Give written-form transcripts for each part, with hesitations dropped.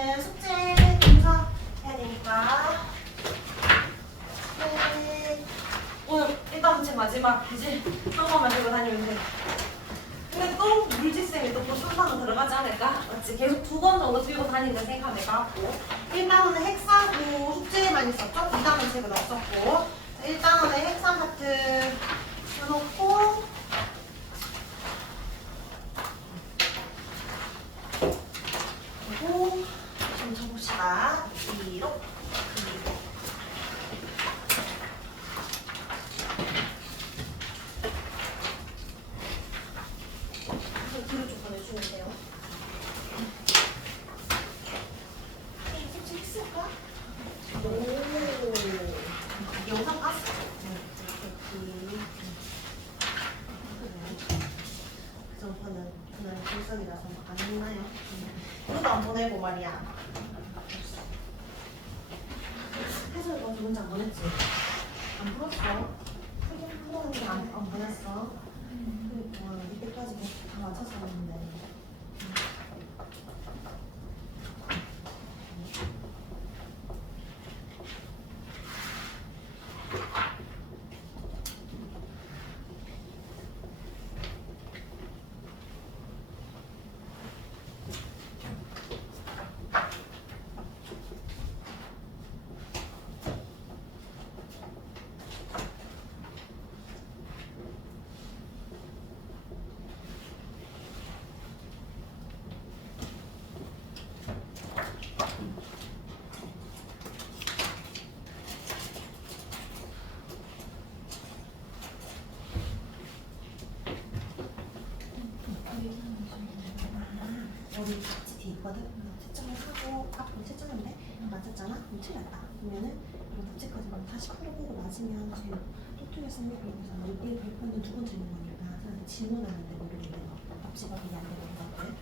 이제는 숙제 검사 해야 되니까. 네. 오늘 일단 제 마지막이지. 한 번만 들고 다니면 돼. 근데 또 물질쌤이 또 3단원 들어가지 않을까? 맞지? 계속 2번 정도 들고 다니는 생각 내가 하고 1단원은 핵사고 숙제만 있었죠? 2단원 책은 없었고 1단원에 핵사 파트 해놓고 그리고 좀 쳐봅시다. 이렇게 뒤로 좀 보내주면 돼요. 솔직히 했을까? 오, 영상 봤어? 그 전파는 그날 불성이라서 안 했나요? 그것도 안 보내고 말이야. 해설이 먼저 문제 안 보냈지? 안 풀었어? 풀었는데 안 보냈어? 그러니까 이때까지 다 맞춰서 했는데. 여기 같이 뒤에 있거든? 채점을 하고 앞으로 채점했는데 맞았잖아? 그럼 틀렸다. 그러면은 이거 답지까지만 다시 풀어보고 맞으면 제일 토토에서는 그러고서 이 발표는 2번 틀린 거니까 사람한테 질문하는데 모르겠는 거 답지가 그게 안 되는 것들.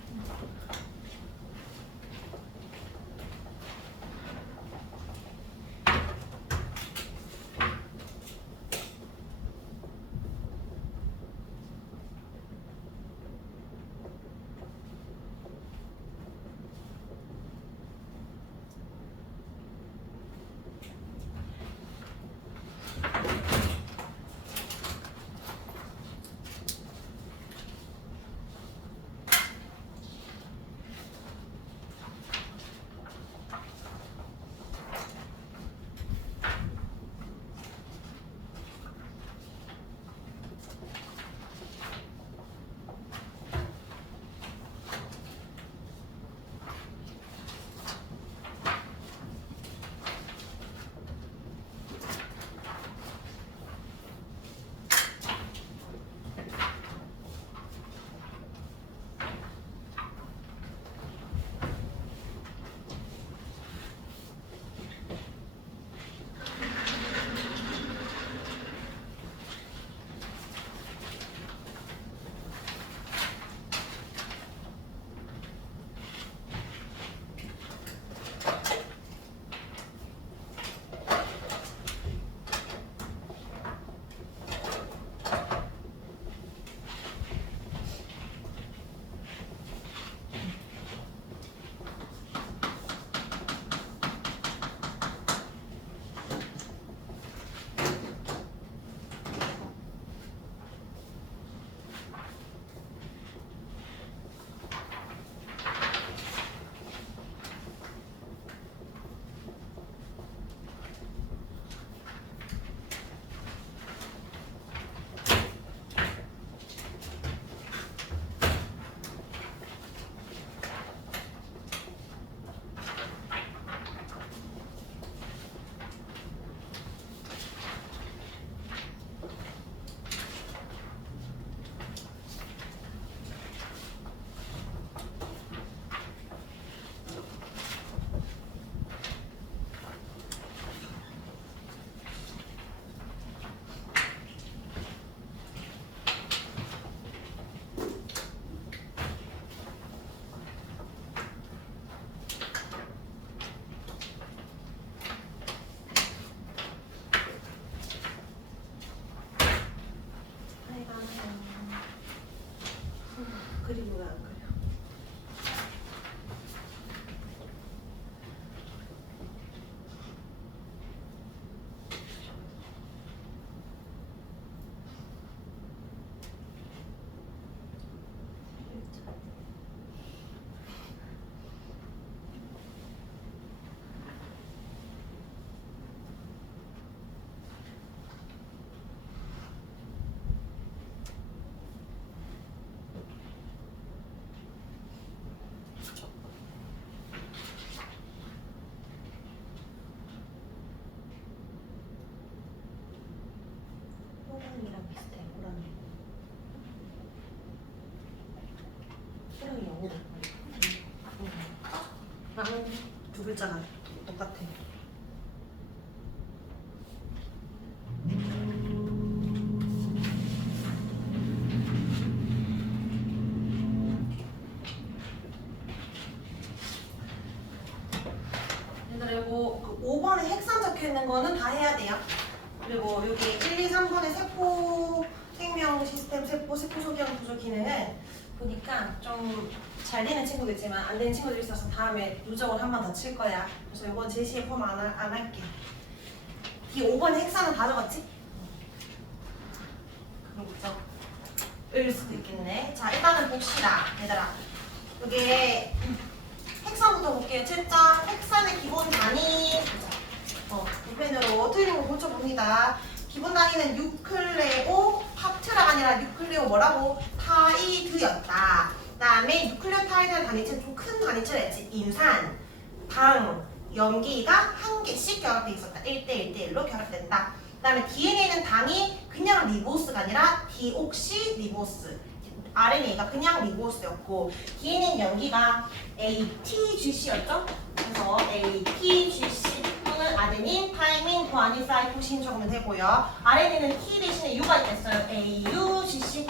그림을 안 그려. 아니다. 두 글자가 똑같아. 그리고 그 5번에 핵산 적혀 있는 거는 다 해야 돼요. 그리고 여기 1, 2, 3번의 세포 생명 시스템 세포 소기형 구조 기능은 보니까 좀 잘 되는 친구도 있지만 안 되는 친구도 있어서 다음에 누적을 한 번 더 칠 거야. 그래서 이번 제시에 포함 안 할게. 이 5번의 핵산은 다 적었지? 그럼 을 수도 있겠네. 자, 일단은 봅시다, 얘들아. 여기 핵산부터 볼게요. 채점 핵산의 기본 단위. 펜으로 틀린 거 고쳐봅니다. 기본 단위는 뉴클레오 파트라가 아니라 뉴클레오 뭐라고? 타이드였다. 그 다음에 뉴클레오타이드 단위체는 좀 큰 단위체를 했지. 인산, 당, 염기가 한 개씩 결합되어 있었다. 1대1로 결합된다. 그 다음에 DNA는 당이 그냥 리보스가 아니라 디옥시리보스. RNA가 그냥 리보스였고 DNA는 염기가 ATGC였죠? 그래서 ATGC 또는 아데닌, 타이민, 구아닌, 사이토신 적으면 되고요. RNA는 T 대신에 U가 있겠어요. AUGC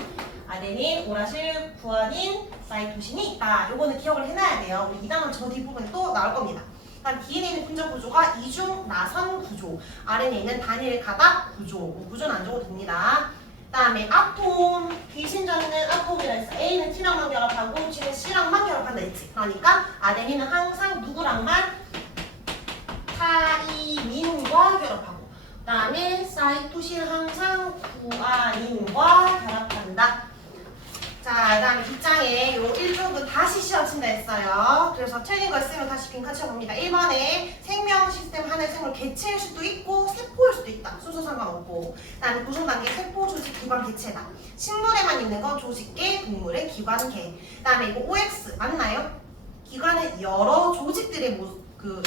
아데닌, 오라실, 구아닌, 사이토신이 있다. 요거는 기억을 해놔야 돼요. 우리 2단원 저 뒷부분에 또 나올 겁니다. 그다음 DNA는 분자 구조가 이중 나선 구조, RNA는 단일 가닥 구조. 구조는 안 적어도 됩니다. 그다음에 아톰, 비신전에는 아톰이라 했어. A는 T랑만 결합하고 G는 C랑만 결합한다 했지. 그러니까 아데닌은 항상 누구랑만? 타이민과 결합하고, 그다음에 사이토신은 항상 구아닌과 결합한다. 자, 그다음에 뒷장에 요 1쪽은 다시 시험 친다 했어요. 그래서 틀린 거 있으면 다시 빈칸 채워봅니다. 1번에 생명 시스템 하나의 생물 개체일 수도 있고 세포일 수도 있다. 순서 상관없고. 그다음에 구성 단계 세포 조직 기관 개체다. 식물에만 있는 건 조직계, 동물의 기관계. 그다음에 이거 OX 맞나요? 기관은 여러 조직들의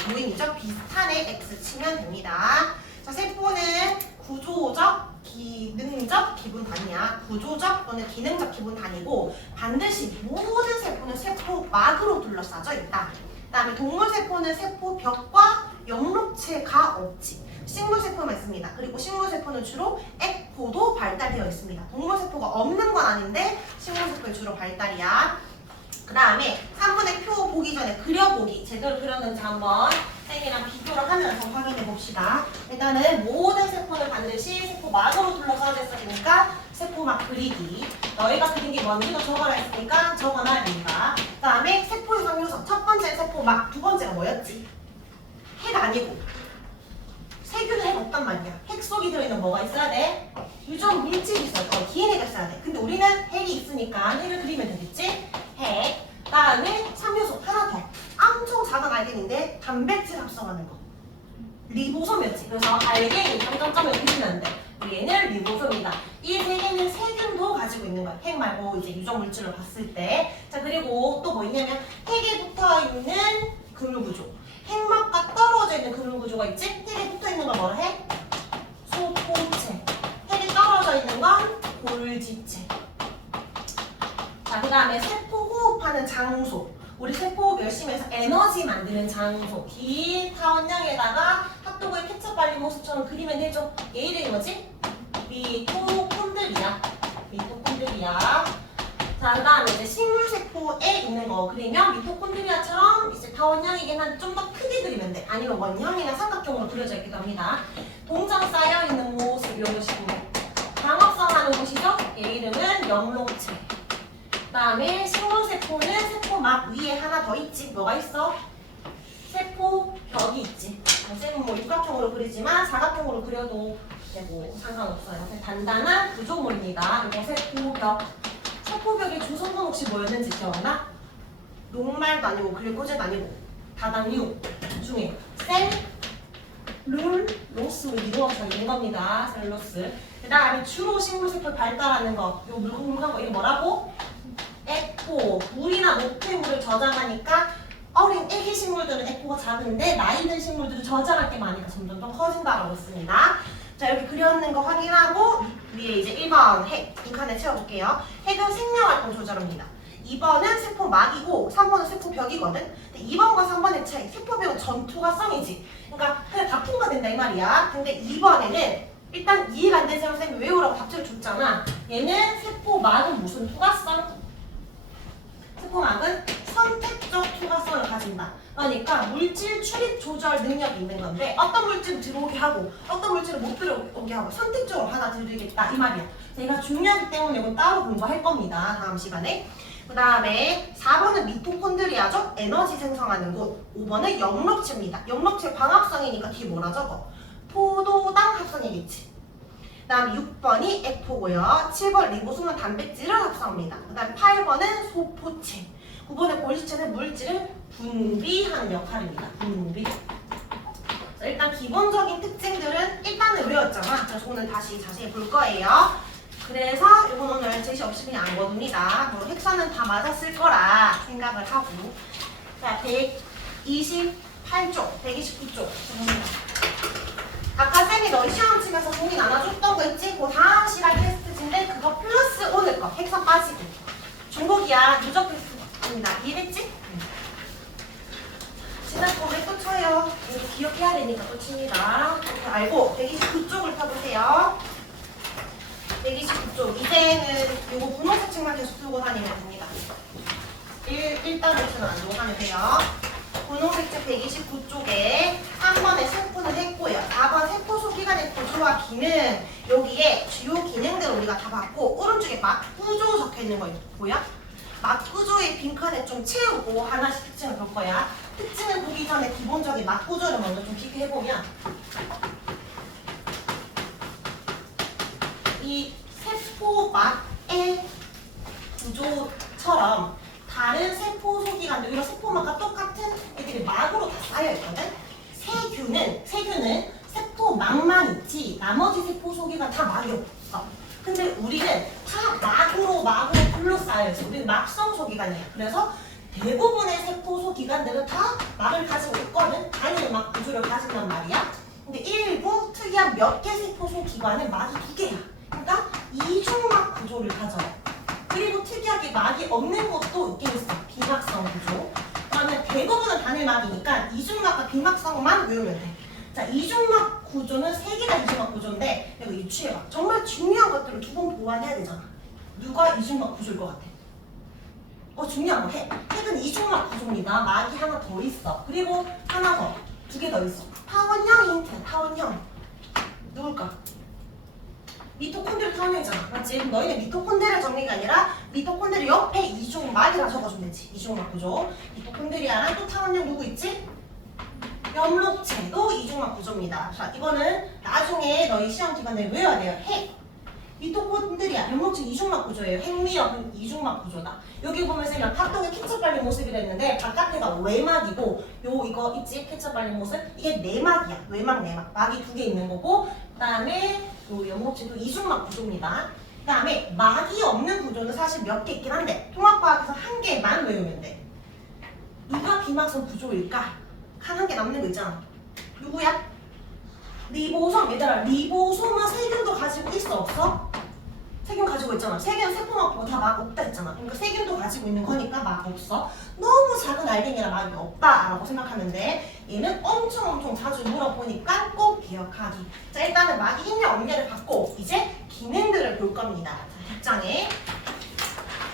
모임이죠. 비슷한 애 X 치면 됩니다. 자, 세포는 구조적, 기능적 기본 단위야. 구조적 또는 기능적 기본 단위고 반드시 모든 세포는 세포막으로 둘러싸져 있다. 그 다음에 동물 세포는 세포벽과 연록체가 없지. 식물 세포만 있습니다. 그리고 식물 세포는 주로 에코도 발달되어 있습니다. 동물 세포가 없는 건 아닌데 식물 세포는 주로 발달이야. 그 다음에 3분의 표 보기 전에 그려보기. 제대로 그렸는지 한번 쌤이랑 비교를 하면서 확인해 봅시다. 일단은 모든 세포는 반드시 세포막으로 둘러싸여 있으니까 세포막 그리기. 너희가 그린 게 뭔지도 적어라 했으니까 적어놔야 됩니다. 그 다음에 세포 유상 요소. 첫 번째 세포막, 두 번째가 뭐였지? 핵 아니고. 세균은 핵 없단 말이야. 핵 속에 들어있는 뭐가 있어야 돼? 유전 물질이 있어야 돼. DNA가 있어야 돼. 근데 우리는 핵이 있으니까 핵을 그리면 되겠지? 핵. 다음에 3요소 하나 더. 엄청 작은 알갱인데 단백질 합성하는 거. 리보솜이었지. 그래서 알갱이 점점점을 그리면 돼. 얘는 리보솜이다. 이 세 개는 세균도 가지고 있는 거야. 핵 말고 이제 유전 물질로 봤을 때. 자, 그리고 또 뭐 있냐면 핵에 붙어 있는 그물 구조. 핵막과 떨어져 있는 그물 구조가 있지? 핵에 붙어 있는 걸 뭐라 해? 소포체. 핵에 떨어져 있는 건 골지체. 자, 그 다음에 세포 호흡하는 장소. 우리 세포 호흡 열심히 해서 에너지 만드는 장소. 긴 타원형에다가 핫도그에 케첩 발린 모습처럼 그리면 되죠. 얘 이름이 뭐지? 미토콘드리아. 미토콘드리아. 자, 그 다음에 이제 식물세포에 있는 거 그리면 미토콘드리아처럼 이제 타원형이긴 한 좀 더 크게 그리면 돼. 아니면 원형이나 삼각형으로 그려져 있기도 합니다. 동전 쌓여있는 모습, 이런 것이고. 광합성 하는 곳이죠? 얘 이름은 염록체. 그 다음에 식물세포는 세포막 위에 하나 더 있지. 뭐가 있어? 세포벽이 있지. 쌤은 뭐 육각형으로 그리지만 사각형으로 그려도 되고 상관없어요. 단단한 구조물입니다. 이거 세포벽. 세포벽의 주성분 혹시 뭐였는지 기억나? 녹말도 아니고 글리코젠도 아니고 다당류 중에 셀룰로스로 이루어져 있는 겁니다. 셀룰로스. 그 다음에 주로 식물세포를 발달하는 거, 요 물컹물컹한 거 이거 뭐라고? 에코. 물이나 노폐물을 저장하니까 어린 애기 식물들은 에코가 작은데 나이 든 식물들은 저장할 게 많으니까 점점 더 커진다라고 했습니다. 자, 이렇게 그려있는 거 확인하고 위에 이제 1번 핵 빈칸에 채워볼게요. 핵은 생명활동 조절입니다. 2번은 세포막이고 여기거든. 근데 2번과 3번의 차이. 세포벽은 전투가성이지. 그러니까 그냥 다 통과된다 이 말이야. 근데 2번에는 일단 이해가 안 되는 쌤이 외우라고 답지를 줬잖아. 얘는 세포막은 무슨 투과성? 세포막은 선택적 투과성을 가진다. 그러니까 물질 출입 조절 능력이 있는 건데 어떤 물질은 들어오게 하고 어떤 물질은 못 들어오게 하고 선택적으로 받아들이겠다 이 말이야. 제가 중요하기 때문에 이건 따로 공부할 겁니다. 다음 시간에. 그 다음에 4번은 미토콘드리아죠. 에너지 생성하는 곳. 5번은 영록체입니다. 영록체 광합성이니까 뒤에 뭐라 적어? 포도당 합성이겠지. 그 다음 6번이 에포고요. 7번 리보솜은 단백질을 합성합니다. 그 다음 8번은 소포체. 9번의 골시체는 물질을 분비하는 역할입니다. 분비. 자, 일단 기본적인 특징들은 일단은 외웠잖아. 그래서 오늘 다시 자세히 볼 거예요. 그래서 이건 오늘 제시 없이 그냥 안 거둡니다. 뭐 핵선은 다 맞았을 거라 생각을 하고. 자, 128쪽, 129쪽. 아까 쌤이 너희 시험 치면서 종이 나눠줬던 거 있지? 그 다음 시간 테스트인데 그거 플러스 오늘 거 핵선 빠지고. 중복이야. 누적 테스트입니다. 이해했지? 지난번 왜또 쳐요? 이거 기억해야 되니까 또 칩니다. 이렇게 알고 129쪽을 펴보세요. 129쪽. 이제는 이거 분홍색 책만 계속 들고 다니면 됩니다. 1단부터는 안 들고 다니면 돼요. 분홍색 책 129쪽에 3번에 세포는 했고요. 4번 세포 소기관의 구조와 기능. 여기에 주요 기능들을 우리가 다 봤고 오른쪽에 막구조 적혀있는 거 있고요. 막구조의 빈칸에 좀 채우고 하나씩 특징을 볼 거야. 특징을 보기 전에 기본적인 막구조를 먼저 좀 비교해보면 이 세포막의 구조처럼 다른 세포 소기관들, 이런 세포막과 똑같은 애들이 막으로 다 쌓여있거든? 세균은 세포막만 있지 나머지 세포 소기관 다 막이 없어. 근데 우리는 다 막으로 둘러싸여있어. 우리는 막성 소기관이야. 그래서 대부분의 세포 소기관들은 다 막을 가지고 있거든. 단일 막 구조를 가진단 말이야. 근데 일부 특이한 몇 개 세포 소기관은 막이 2개야. 그러니까 이중막 구조를 가져요. 그리고 특이하게 막이 없는 것도 있긴 있어. 비막성 구조. 그러면 대부분은 단일막이니까 이중막과 비막성만 외우면 돼. 자, 이중막 구조는 3개가 이중막 구조인데 이거 유추해봐. 정말 중요한 것들을 2번 보완해야 되잖아. 누가 이중막 구조일 것 같아? 중요한 거 해. 핵은 이중막 구조입니다. 막이 하나 더 있어. 그리고 하나 더, 2개 더 있어. 타원형 힌트, 타원형. 누굴까? 미토콘드리아 타원형이잖아. 맞지? 너희는 미토콘드리아 정리가 아니라 미토콘드리아 옆에 이중막이라 적어주면 되지. 이중막 구조. 미토콘드리아랑 또 타원형 누구 있지? 염록체도 이중막 구조입니다. 자, 이거는 나중에 너희 시험 기간에 외워야 돼요. 핵. 미토콘드리아, 염록체 이중막 구조예요. 핵미역은 이중막 구조다. 여기 보면 쌤이 핫도그 케첩 발린 모습이라 했는데 바깥에가 외막이고 이거 있지? 케첩 발린 모습? 이게 내막이야. 외막, 내막. 막이 2개 있는 거고 그 다음에 요 염록체도 이중막 구조입니다. 그 다음에 막이 없는 구조는 사실 몇 개 있긴 한데 통합과학에서 1개만 외우면 돼. 누가 비막성 구조일까? 한 개 남는 거 있잖아. 누구야? 리보솜. 얘들아, 리보솜은 세균도 가지고 있어 없어? 세균 가지고 있잖아. 세균 세포막 보고 다 막 없다 했잖아. 그러니까 세균도 가지고 있는 거니까 막 없어. 너무 작은 알갱이라 막이 없다라고 생각하면 돼. 얘는 엄청 자주 물어보니까 꼭 기억하기. 자, 일단은 막이 있냐 없냐를 받고 이제 기능들을 볼 겁니다. 자, 뒷장에.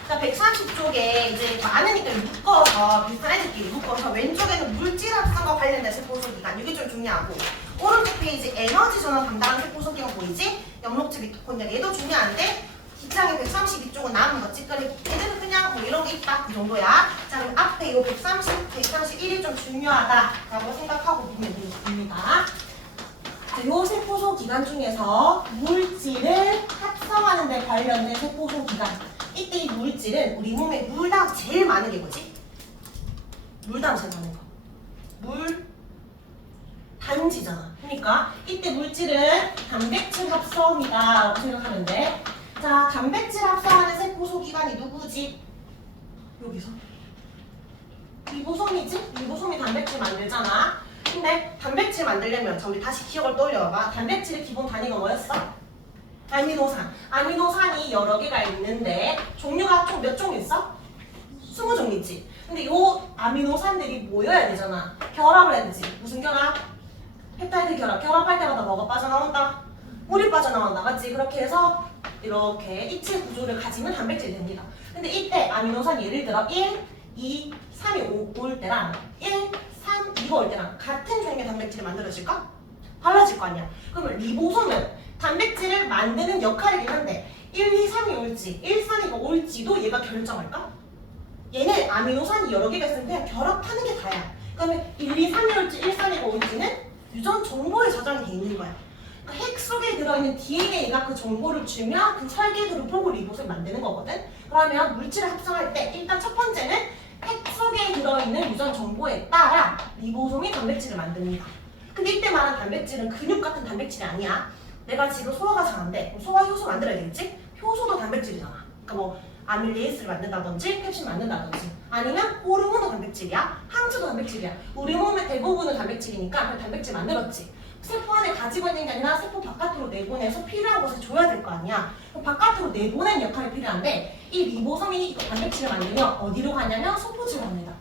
자, 130쪽에 이제 많으니까 묶어서 비슷한 애들끼리 묶어서 왼쪽에는 물질 합성과 관련된 세포소기관 이게 좀 중요하고 오른쪽 페이지 에너지 전환 담당하는 세포소기관 보이지? 염록체 미토콘드리아 얘도 중요한데 뒷장에 132쪽은 남은 거 찌끄리 얘들은 그냥 뭐 이런 게 있다 그 정도야. 자, 그럼 앞에 요 130, 131이 좀 중요하다라고 생각하고 보면 됩니다. 요 세포소 기관 중에서 물질을 합성하는 데 관련된 세포소 기관. 이때 이 물질은 우리 몸에 물다음 제일 많은 게 뭐지? 물다음 제일 많은 거. 물 단지잖아. 그러니까 이때 물질은 단백질 합성이다라고 생각하면 돼. 자, 단백질 합성하는 세포소 기관이 누구지? 여기서. 리보솜이지? 리보솜이 단백질 만들잖아. 근데 단백질 만들려면 자, 우리 다시 기억을 떠올려봐. 단백질의 기본 단위가 뭐였어? 아미노산. 아미노산이 여러 개가 있는데 종류가 총 몇 종류 있어? 20종류 있지. 근데 요 아미노산들이 모여야 되잖아. 결합을 해야 되지. 무슨 결합? 펩타이드 결합. 결합할 때마다 뭐가 빠져나온다? 물이 빠져나온다. 맞지? 그렇게 해서 이렇게 입체 구조를 가지면 단백질이 됩니다. 근데 이때 아미노산 예를 들어 1, 2, 3이 올 때랑 1, 3, 2가 올 때랑 같은 종류의 단백질이 만들어질까? 달라질 거 아니야. 그러면 리보솜은 단백질을 만드는 역할이긴 한데 1, 2, 3이 올지 1, 3, 2가 올지도 얘가 결정할까? 얘는 아미노산이 여러 개가 있으면 그냥 결합하는 게 다야. 그러면 1, 2, 3이 올지 1, 3, 2가 올지는 유전 정보에 저장이 돼 있는 거야. 그러니까 핵 속에 들어있는 DNA가 그 정보를 주면 그 설계도를 보고 리보솜을 만드는 거거든. 그러면 물질을 합성할 때 일단 첫 번째는 핵 속에 들어있는 유전 정보에 따라 리보솜이 단백질을 만듭니다. 근데 이때 말한 단백질은 근육 같은 단백질이 아니야. 내가 지금 소화가 잘 안 돼. 소화 효소 만들어야 되겠지? 효소도 단백질이잖아. 그러니까 뭐 아밀레이스를 만든다든지 펩신 만든다든지 아니면 호르몬도 단백질이야. 항체도 단백질이야. 우리 몸의 대부분은 단백질이니까 그 단백질 만들었지. 세포 안에 가지고 있는 게 아니라 세포 바깥으로 내보내서 필요한 곳에 줘야 될 거 아니야. 그럼 바깥으로 내보내는 역할이 필요한데 이 리보솜이 단백질을 만들면 어디로 가냐면 소포체로 갑니다.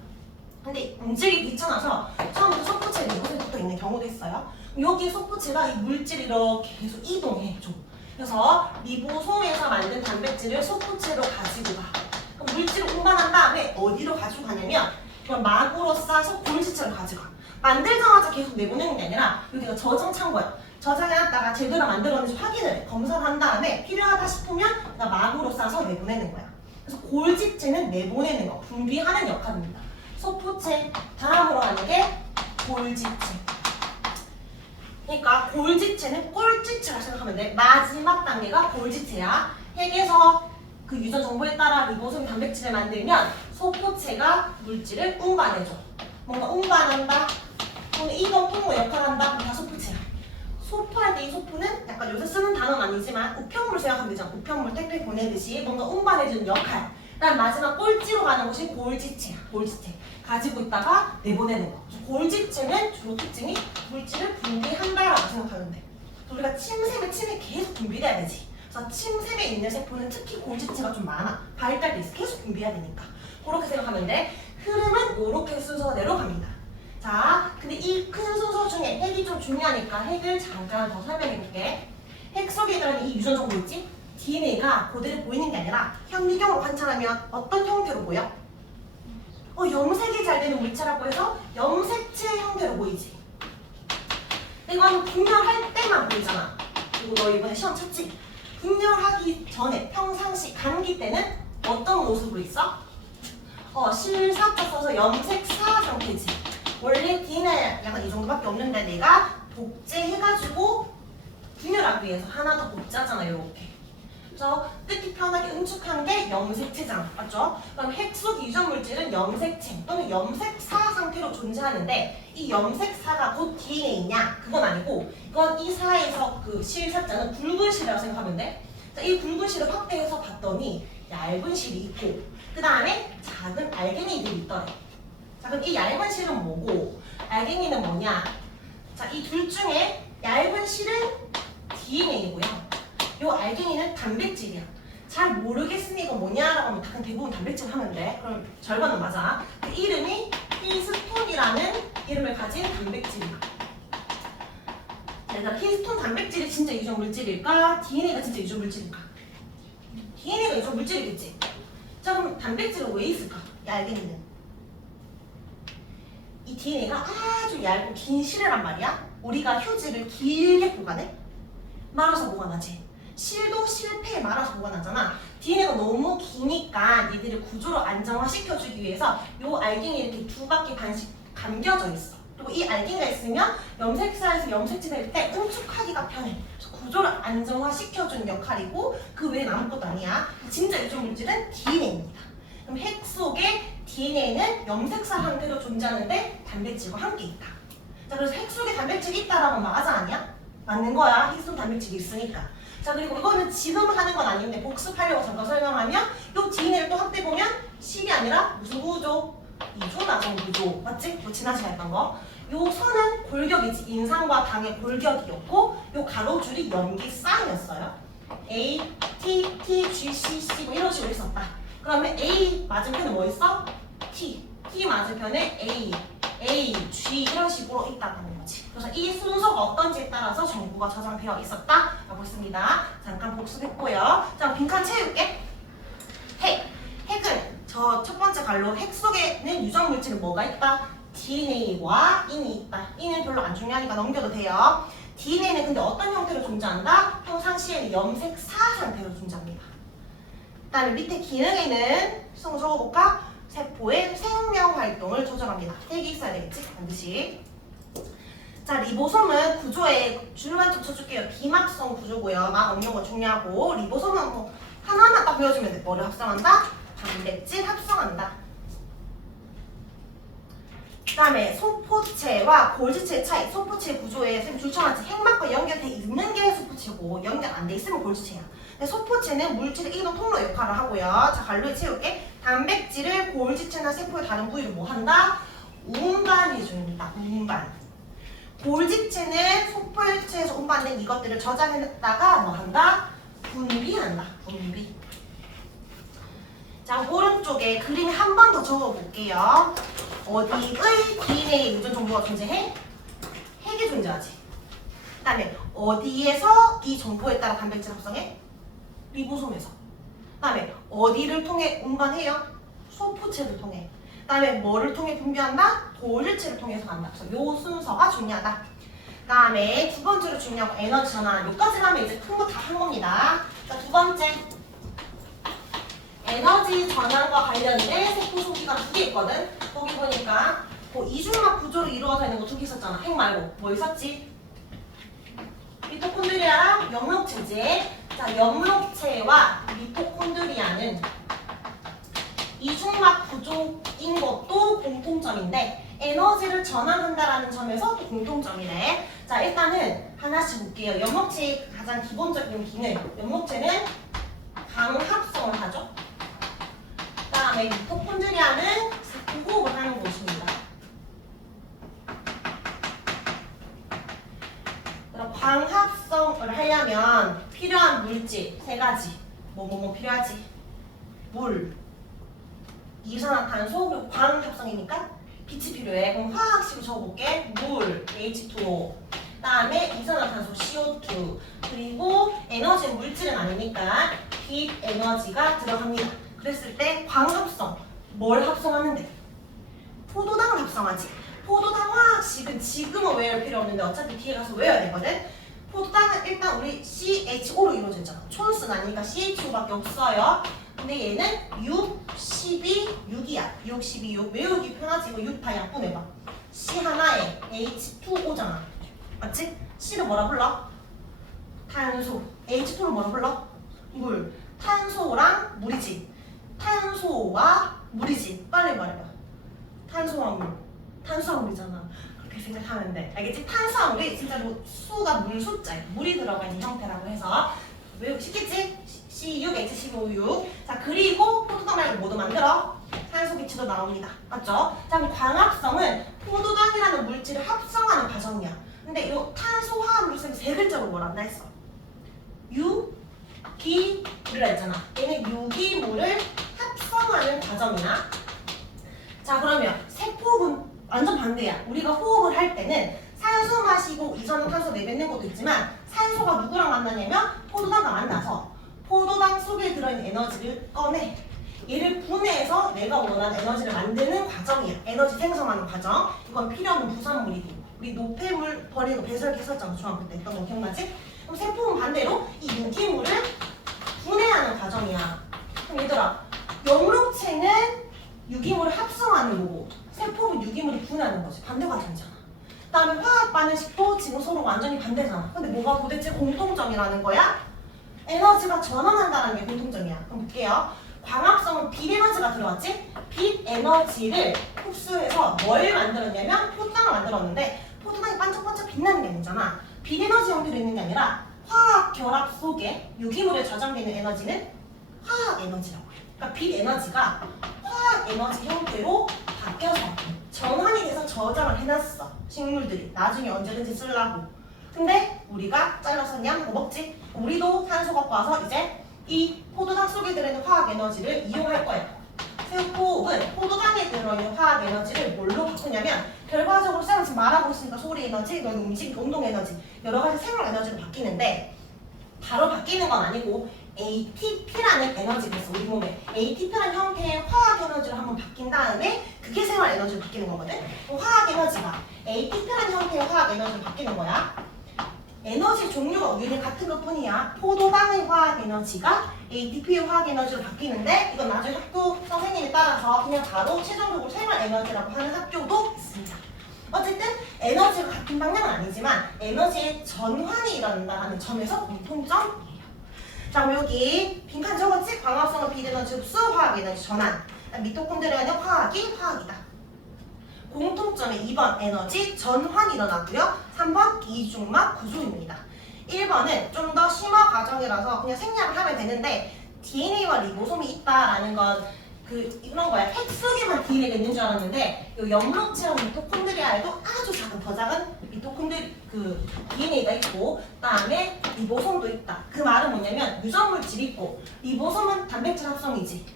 근데 움직이기 귀찮아서 처음부터 소포체에 리보솜이 붙어 있는 경우도 있어요. 여기 소포체가 이 물질이 이렇게 계속 이동해줘. 그래서 리보솜에서 만든 단백질을 소포체로 가지고 가. 그럼 물질을 운반한 다음에 어디로 가지고 가냐면 이걸 막으로 싸서 골지체로 가져가. 만들자마자 계속 내보내는 게 아니라 여기가 저장 창고야. 저장해놨다가 제대로 만들었는지 확인을 해. 검사를 한 다음에 필요하다 싶으면 막으로 싸서 내보내는 거야. 그래서 골지체는 내보내는 거, 분비하는 역할입니다. 소포체, 다음으로 가는 게 골지체. 그러니까 골지체는 꼴지체라 생각하면 돼. 마지막 단계가 골지체야. 핵에서 그 유전 정보에 따라 리보솜 단백질을 만들면 소포체가 물질을 운반해줘. 뭔가 운반한다, 또는 이동 통로 역할한다, 그럼 다 소포체야. 소포할 때 이 소포는 약간 요새 쓰는 단어는 아니지만 우편물 생각하면 되잖아. 우편물 택배 보내듯이 뭔가 운반해주는 역할. 그다음 마지막 꼴찌로 가는 것이 골지체야. 골지체. 가지고 있다가 내보내는 거. 골지체는 주로 특징이 물질을 분비한다라고 생각하면 돼. 우리가 침샘에 침이 계속 분비돼야 되지. 그래서 침샘에 있는 세포는 특히 골지체가 좀 많아. 발달돼 있어. 계속 분비해야 되니까. 그렇게 생각하면 돼. 흐름은 이렇게 순서대로 갑니다. 자, 근데 이 큰 순서 중에 핵이 좀 중요하니까 핵을 잠깐 더 설명해 볼게. 핵 속에 들어있는 이 유전 정보 있지? DNA가 그대로 보이는 게 아니라 현미경으로 관찰하면 어떤 형태로 보여? 염색이 잘 되는 물체라고 해서 염색체 형태로 보이지. 이건 분열할 때만 보이잖아. 그리고 너 이번에 시험 쳤지? 분열하기 전에 평상시 감기 때는 어떤 모습으로 있어? 실사자 써서 염색사 상태지. 원래 DNA 약간 이 정도밖에 없는데 내가 복제해가지고 분열하기 위해서 하나 더 복제하잖아. 이렇게. 그래서 뜯기 편하게 응축한 게 염색체장, 맞죠? 그럼 핵 속 유전 물질은 염색체 또는 염색사 상태로 존재하는데 이 염색사가 곧 DNA냐? 그건 아니고 이건 이 사에서 그 실사자는 굵은 실이라고 생각하면 돼. 자, 이 굵은 실을 확대해서 봤더니 얇은 실이 있고 그 다음에 작은 알갱이들이 있더래. 자, 그럼 이 얇은 실은 뭐고 알갱이는 뭐냐? 자, 이 둘 중에 얇은 실은 DNA고요. 요 알갱이는 단백질이야. 잘 모르겠으니 이거 뭐냐라고 하면 대부분 단백질 하면 돼. 그럼 절반은 맞아. 그 이름이 히스톤이라는 이름을 가진 단백질이야. 그래서 히스톤 단백질이 진짜 유전 물질일까? DNA가 진짜 유전 물질일까? DNA가 유전 물질이겠지. 자, 그럼 단백질은 왜 있을까? 이 알갱이는. 이 DNA가 아주 얇고 긴 실이란 말이야. 우리가 휴지를 길게 보관해? 말아서 보관하지. 실도 실패에 말아서 보관하잖아. DNA가 너무 기니까 얘들을 구조로 안정화시켜주기 위해서 요 알갱이 이렇게 두 바퀴 반씩 감겨져 있어. 그리고 이 알갱이가 있으면 염색사에서 염색체 될 때 응축하기가 편해. 그래서 구조를 안정화시켜주는 역할이고 그 외엔 아무것도 아니야. 진짜 유전 물질은 DNA입니다. 그럼 핵 속에 DNA는 염색사 형태로 존재하는데 단백질과 함께 있다. 자, 그래서 핵 속에 단백질이 있다라고 맞아 아니야? 맞는 거야. 히스톤 단백질이 있으니까. 자, 그리고 이거는 지금 하는 건 아닌데 복습하려고 잠깐 설명하면 요 DNA를 또 확대 보면 실이 아니라 무슨 구조? 이소나선 구조. 맞지? 뭐 지난 시간에 했던 거. 요 선은 골격이지. 인상과 당의 골격이었고 요 가로줄이 염기쌍이었어요. A, T, T, G, C, C 뭐 이런 식으로 있었다. 그러면 A 맞은편에 뭐 있어? T. T 맞은편에 A, G 이런 식으로 있다는 거지. 그래서 이 순서가 어떤지에 따라서 정보가 저장되어 있었다라고 했습니다. 잠깐 복습했고요. 자, 빈칸 채울게. 핵은 저 첫 번째 갈로 핵 속에는 유전 물질은 뭐가 있다? DNA와 인이 있다. 인은 별로 안 중요하니까 넘겨도 돼요. DNA는 근데 어떤 형태로 존재한다? 평상시에는 염색사 상태로 존재합니다. 그 다음에 밑에 기능에는 수능 적어볼까? 세포의 생명 활동을 조절합니다. 색이 있어야 되겠지? 반드시. 자, 리보솜은 구조에 줄만 좀 쳐줄게요. 비막성 구조고요. 막 없는 거 중요하고, 리보솜은 뭐 하나하나 딱 배워주면 돼. 뭐를 합성한다? 단백질 합성한다. 그 다음에 소포체와 골지체의 차이. 소포체 구조에 쌤 줄쳐놨지. 핵막과 연결돼 있는 게 소포체고 연결 안 돼 있으면 골지체야. 근데 소포체는 물질의 이동 통로 역할을 하고요. 자, 갈로에 채울게. 단백질을 골지체나 세포의 다른 부위로 뭐 한다? 운반해줍니다. 운반. 골지체는 소포체에서 운반된 이것들을 저장했다가 뭐 한다? 분비한다. 분비. 자, 오른쪽에 그림 한 번 더 적어볼게요. 어디의 DNA 유전 정보가 존재해? 핵이 존재하지. 그 다음에 어디에서 이 정보에 따라 단백질 합성해? 리보솜에서. 그 다음에 어디를 통해 운반해요? 소포체를 통해. 그 다음에 뭐를 통해 분비한다? 골지체를 통해서 간다. 그래서 요 순서가 중요하다. 그 다음에 두 번째로 중요한 거 에너지 전환. 여기까지 하면 이제 큰 거 다 한 겁니다. 자, 두 번째. 에너지 전환과 관련된 세포 소기가 두 개 있거든. 거기 보니까 그 이중막 구조로 이루어져 있는 거 두 개 있었잖아. 핵 말고 뭐 있었지? 미토콘드리아랑 염록체지. 자, 염록체와 미토콘드리아는 이중막 구조인 것도 공통점인데 에너지를 전환한다라는 점에서 또 공통점이네. 자, 일단은 하나씩 볼게요. 염록체의 가장 기본적인 기능. 염록체는 광합성을 하죠. 그 다음에 미토콘드리아는 호흡을 하는 곳입니다. 그럼 광합성을 하려면 필요한 물질 세 가지. 뭐 필요하지? 물, 이산화탄소, 그리고 광합성이니까 빛이 필요해. 그럼 화학식으로 적어볼게. 물, H2O. 그 다음에 이산화탄소, CO2. 그리고 에너지 물질은 아니니까 빛 에너지가 들어갑니다. 그랬을 때 광합성, 뭘 합성하는데? 포도당을 합성하지. 포도당 화학식은 지금은 외울 필요 없는데 어차피 뒤에 가서 외워야 되거든. 포도당은 일단 우리 CHO로 이루어져 있잖아. 촌수는 아니니까 CHO밖에 없어요. 근데 얘는 6, 12, 6이야. 6, 12, 6. 외우기 편하지. 이거 6 다 약분해봐. C 하나에 H2O잖아. 맞지? C를 뭐라 불러? 탄소. H2를 뭐라 불러? 물. 탄소랑 물이지. 탄소와 물이지. 빨리 말해봐. 탄소와 물. 탄소와 물이잖아. 그렇게 생각하면 돼. 알겠지? 탄소와 물이 진짜로 수가 물 숫자야. 물이 들어가 있는 형태라고 해서 외우기 쉽겠지? C6, H15, 자, 그리고 포도당 말고 뭐도 만들어? 탄소 기체도 나옵니다. 맞죠? 자, 그럼 광합성은 포도당이라는 물질을 합성하는 과정이야. 근데 이 탄소 화합물을 세 글자로 뭐란다 했어? 유기물이라 했잖아. 얘는 유기물을 합성하는 과정이야. 자, 그러면 세포분 완전 반대야. 우리가 호흡을 할 때는 산소 마시고 이산화탄소 내뱉는 것도 있지만 산소가 누구랑 만나냐면 포도당과 만나서 포도당 속에 들어있는 에너지를 꺼내. 얘를 분해해서 내가 원하는 에너지를 만드는 과정이야. 에너지 생성하는 과정. 이건 필요 없는 부산물이고. 우리 노폐물 버리는 거 배설기 했었잖아. 중학교 때 했던 거 기억나지? 그럼 세포는 반대로 이 유기물을 분해하는 과정이야. 그럼 얘들아, 염록체는 유기물을 합성하는 거고 세포는 유기물을 분해하는 거지. 반대 과정이잖아. 그 다음에 화학 반응식도 지금 서로 완전히 반대잖아. 근데 뭐가 도대체 공통점이라는 거야? 에너지가 전환한다는 게 공통점이야. 그럼 볼게요. 광합성은 빛 에너지가 들어왔지? 빛 에너지를 흡수해서 뭘 만들었냐면 포도당을 만들었는데 포도당이 반짝반짝 빛나는 게 아니잖아. 빛 에너지 형태로 있는 게 아니라 화학 결합 속에 유기물에 저장되는 에너지는 화학 에너지라고 해. 그러니까 빛 에너지가 화학 에너지 형태로 바뀌어서 전환이 돼서 저장을 해놨어. 식물들이 나중에 언제든지 쓰려고. 근데 우리가 잘라서 그냥 하고 먹지. 우리도 산소 갖고 와서 이제 이 포도당 속에 들어있는 화학 에너지를 이용할 거야. 세포는 포도당에 들어있는 화학 에너지를 뭘로 바꾸냐면 결과적으로 쌤은 지금 말하고 있으니까 소리 에너지, 너희 움직임, 운동 에너지 여러 가지 생활 에너지로 바뀌는데 바로 바뀌는 건 아니고 ATP라는 에너지가 있어 우리 몸에. ATP라는 형태의 화학 에너지로 한번 바뀐 다음에 그게 생활 에너지로 바뀌는 거거든. 화학 에너지가 ATP라는 형태의 화학 에너지로 바뀌는 거야. 에너지 종류가 우리는 같은 것 뿐이야. 포도당의 화학 에너지가 ATP의 화학 에너지로 바뀌는데 이건 나중에 학교 선생님에 따라서 그냥 바로 최종적으로 생활 에너지라고 하는 학교도 있습니다. 어쨌든 에너지가 같은 방향은 아니지만 에너지의 전환이 일어난다는 점에서 공통점이에요. 자, 그럼 여기 빈칸 적었지? 광합성은 비에너지 흡수, 화학 에너지 전환. 미토콘드리아는 화학이다. 공통점의 2번 에너지 전환이 일어났고요. 3번 이중막 구조입니다. 1번은 좀 더 심화 과정이라서 그냥 생략을 하면 되는데 DNA와 리보솜이 있다라는 건 이런 거야. 핵 속에만 DNA가 있는 줄 알았는데 이 염록체랑 미토콘드리아에도 아주 작은 더 작은 DNA가 있고 그다음에 리보솜도 있다. 그 말은 뭐냐면 유전물질이 있고 리보솜은 단백질 합성이지.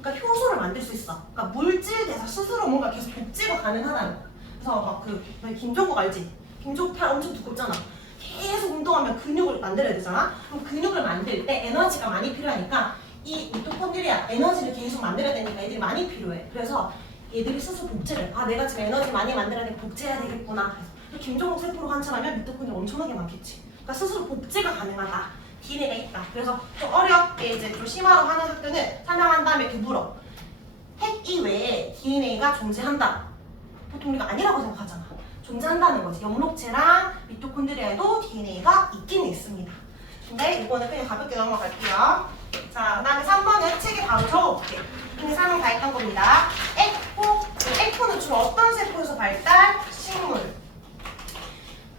그러니까 효소를 만들 수 있어. 그러니까 물질 대사 스스로 뭔가 계속 복제가 가능하다는 거야. 그래서 막 김종국 알지? 김종국 팔 엄청 두껍잖아. 계속 운동하면 근육을 만들어야 되잖아. 그럼 근육을 만들 때 에너지가 많이 필요하니까 이 미토콘드리아 에너지를 계속 만들어야 되니까 애들이 많이 필요해. 그래서 얘들이 스스로 복제를 내가 지금 에너지 많이 만들어야 되니까 복제해야 되겠구나. 그래서 김종국 세포로 관찰하면 미토콘드리아 엄청나게 많겠지. 그러니까 스스로 복제가 가능하다. DNA가 있다. 그래서 좀 어렵게 이제 좀 심화로 하는 학교는 설명한 다음에 이렇게 물어. 핵 이외에 DNA가 존재한다. 보통 우리가 아니라고 생각하잖아. 존재한다는 거지. 염록체랑 미토콘드리아에도 DNA가 있기는 있습니다. 근데 이거는 그냥 가볍게 넘어갈게요. 자, 그 다음에 3번은 책에 바로 적어볼게. 이미 설명 다 했던 겁니다. 에코. 에코는 주로 어떤 세포에서 발달? 식물.